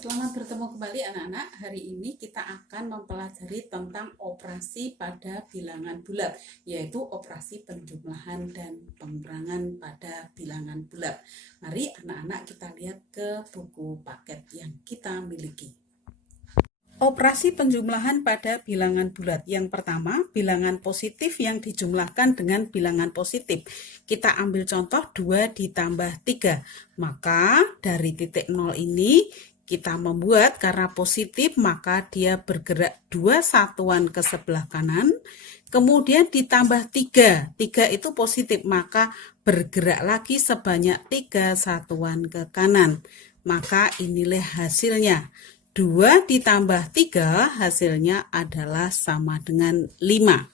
Selamat bertemu kembali anak-anak. Hari ini kita akan mempelajari tentang operasi pada bilangan bulat, yaitu operasi penjumlahan dan pengurangan pada bilangan bulat. Mari anak-anak kita lihat ke buku paket yang kita miliki. Operasi penjumlahan pada bilangan bulat. Yang pertama, bilangan positif yang dijumlahkan dengan bilangan positif. Kita ambil contoh 2 ditambah 3. Maka dari titik 0 ini kita membuat karena positif maka dia bergerak 2 satuan ke sebelah kanan. Kemudian ditambah 3. 3 itu positif maka bergerak lagi sebanyak 3 satuan ke kanan. Maka inilah hasilnya. 2 ditambah 3 hasilnya adalah sama dengan 5.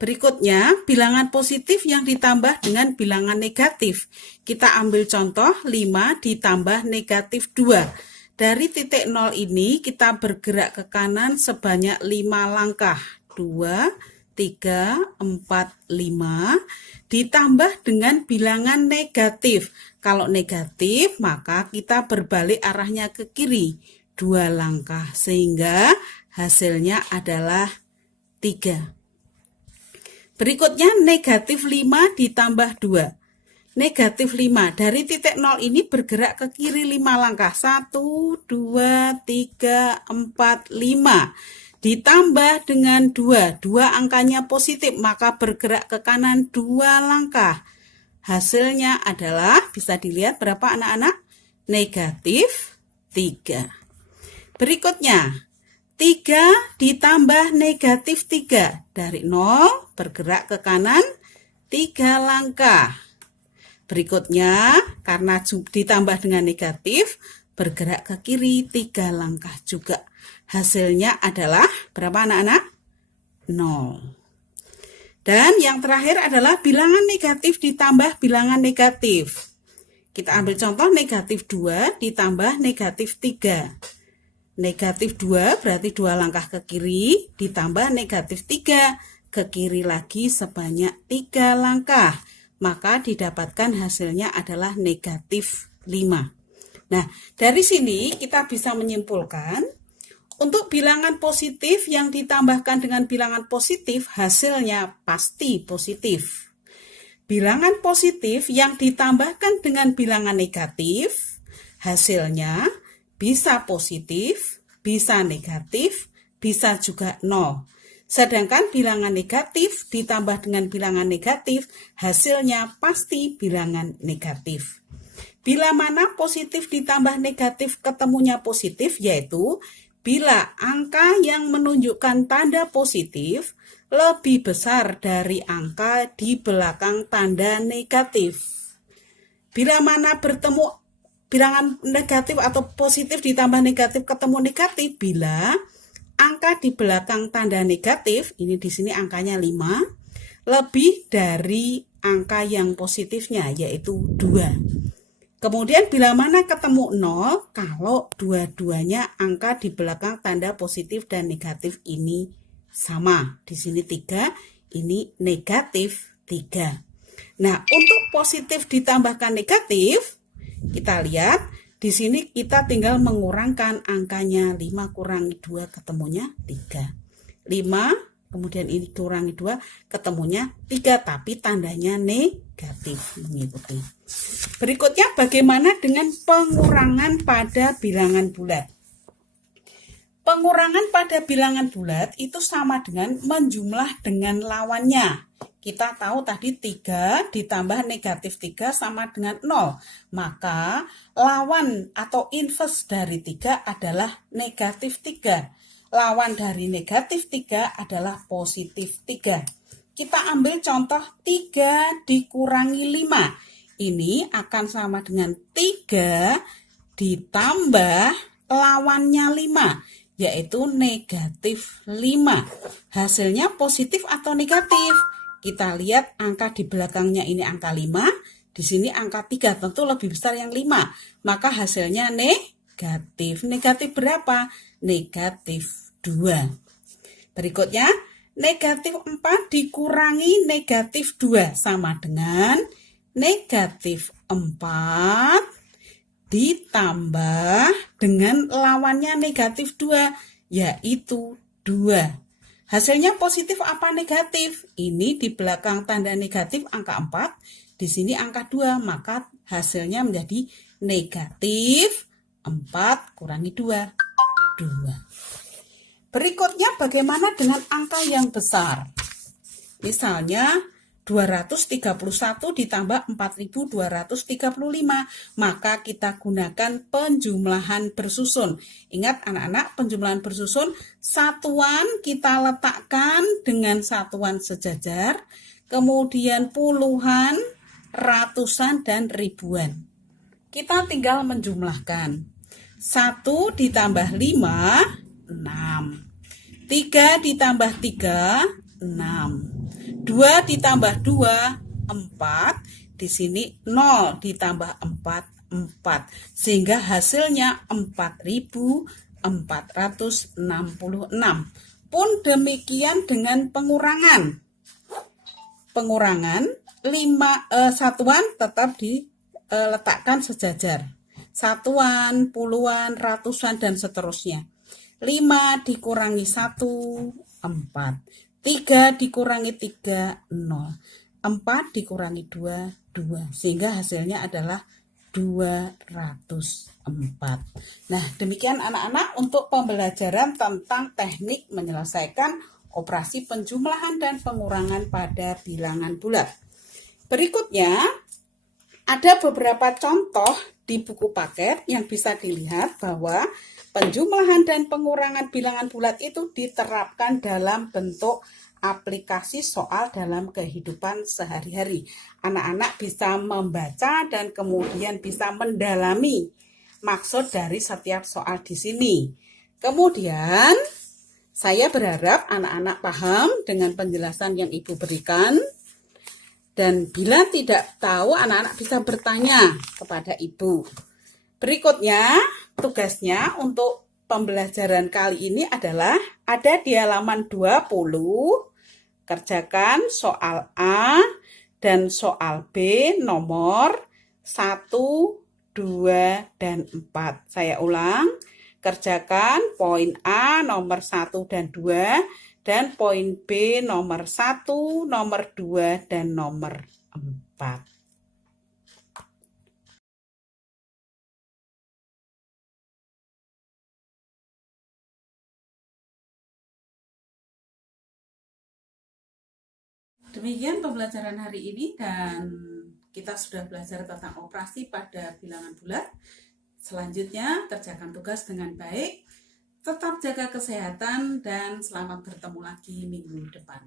Berikutnya, bilangan positif yang ditambah dengan bilangan negatif. Kita ambil contoh 5 ditambah negatif 2. Dari titik 0 ini kita bergerak ke kanan sebanyak 5 langkah. 2, 3, 4, 5 ditambah dengan bilangan negatif. Kalau negatif maka kita berbalik arahnya ke kiri. 2 langkah sehingga hasilnya adalah 3. Berikutnya negatif 5 ditambah 2. Negatif 5 dari titik 0 ini bergerak ke kiri 5 langkah. 1, 2, 3, 4, 5. Ditambah dengan 2. 2 angkanya positif maka bergerak ke kanan 2 langkah. Hasilnya adalah bisa dilihat berapa anak-anak? Negatif 3. Berikutnya, 3 ditambah negatif 3. Dari 0 bergerak ke kanan 3 langkah. Berikutnya, karena ditambah dengan negatif, bergerak ke kiri 3 langkah juga. Hasilnya adalah berapa anak-anak? 0. Dan yang terakhir adalah bilangan negatif ditambah bilangan negatif. Kita ambil contoh negatif 2 ditambah negatif 3. Negatif 2 berarti 2 langkah ke kiri ditambah negatif 3 ke kiri lagi sebanyak 3 langkah. Maka didapatkan hasilnya adalah negatif 5. Nah, dari sini kita bisa menyimpulkan untuk bilangan positif yang ditambahkan dengan bilangan positif hasilnya pasti positif. Bilangan positif yang ditambahkan dengan bilangan negatif hasilnya bisa positif, bisa negatif, bisa juga 0. Sedangkan bilangan negatif ditambah dengan bilangan negatif, hasilnya pasti bilangan negatif. Bila mana positif ditambah negatif ketemunya positif, yaitu bila angka yang menunjukkan tanda positif lebih besar dari angka di belakang tanda negatif. Bila mana bertemu bilangan negatif atau positif ditambah negatif ketemu negatif bila angka di belakang tanda negatif, ini di sini angkanya 5, lebih dari angka yang positifnya yaitu 2. Kemudian bila mana ketemu 0 kalau dua-duanya angka di belakang tanda positif dan negatif ini sama. Di sini 3, ini negatif 3. Nah, untuk positif ditambahkan negatif kita lihat, di sini kita tinggal mengurangkan angkanya 5 kurangi 2 ketemunya 3. 5, kemudian ini kurangi 2 ketemunya 3, tapi tandanya negatif mengikuti. Berikutnya bagaimana dengan pengurangan pada bilangan bulat? Pengurangan pada bilangan bulat itu sama dengan menjumlah dengan lawannya. Kita tahu tadi 3 ditambah negatif 3 sama dengan 0. Maka lawan atau inverse dari 3 adalah negatif 3. Lawan dari negatif 3 adalah positif 3. Kita ambil contoh 3 dikurangi 5. Ini akan sama dengan 3 ditambah lawannya 5, yaitu negatif 5. Hasilnya positif atau negatif? Kita lihat angka di belakangnya ini angka 5, di sini angka 3, tentu lebih besar yang 5. Maka hasilnya negatif. Negatif berapa? Negatif 2. Berikutnya, negatif 4 dikurangi negatif 2 sama dengan negatif 4 ditambah dengan lawannya negatif 2, yaitu 2. Hasilnya positif apa negatif? Ini di belakang tanda negatif angka 4, di sini angka 2, maka hasilnya menjadi negatif 4 kurangi 2, 2. Berikutnya bagaimana dengan angka yang besar? Misalnya 231 ditambah 4235, maka kita gunakan penjumlahan bersusun. Ingat anak-anak, penjumlahan bersusun, satuan kita letakkan dengan satuan sejajar, kemudian puluhan, ratusan, dan ribuan. Kita tinggal menjumlahkan. 1 ditambah 5, 6. 3 ditambah 3, 6. 2 ditambah 2, 4. Di sini 0 ditambah 4, 4. Sehingga hasilnya 4466. Pun demikian dengan pengurangan. Pengurangan satuan tetap diletakkan sejajar. Satuan, puluhan, ratusan, dan seterusnya. 5 dikurangi 1, 4. 3 dikurangi 3, 0. 4 dikurangi 2, 2. Sehingga hasilnya adalah 204. Nah, demikian anak-anak untuk pembelajaran tentang teknik menyelesaikan operasi penjumlahan dan pengurangan pada bilangan bulat. Berikutnya, ada beberapa contoh di buku paket yang bisa dilihat bahwa penjumlahan dan pengurangan bilangan bulat itu diterapkan dalam bentuk aplikasi soal dalam kehidupan sehari-hari. Anak-anak bisa membaca dan kemudian bisa mendalami maksud dari setiap soal di sini. Kemudian, saya berharap anak-anak paham dengan penjelasan yang Ibu berikan. Dan bila tidak tahu, anak-anak bisa bertanya kepada Ibu. Berikutnya, tugasnya untuk pembelajaran kali ini adalah ada di halaman 20, kerjakan soal A dan soal B nomor 1, 2, dan 4. Saya ulang, kerjakan poin A nomor 1 dan 2, dan poin B nomor 1, nomor 2, dan nomor 4. Demikian pembelajaran hari ini dan kita sudah belajar tentang operasi pada bilangan bulat. Selanjutnya, kerjakan tugas dengan baik. Tetap jaga kesehatan dan selamat bertemu lagi minggu depan.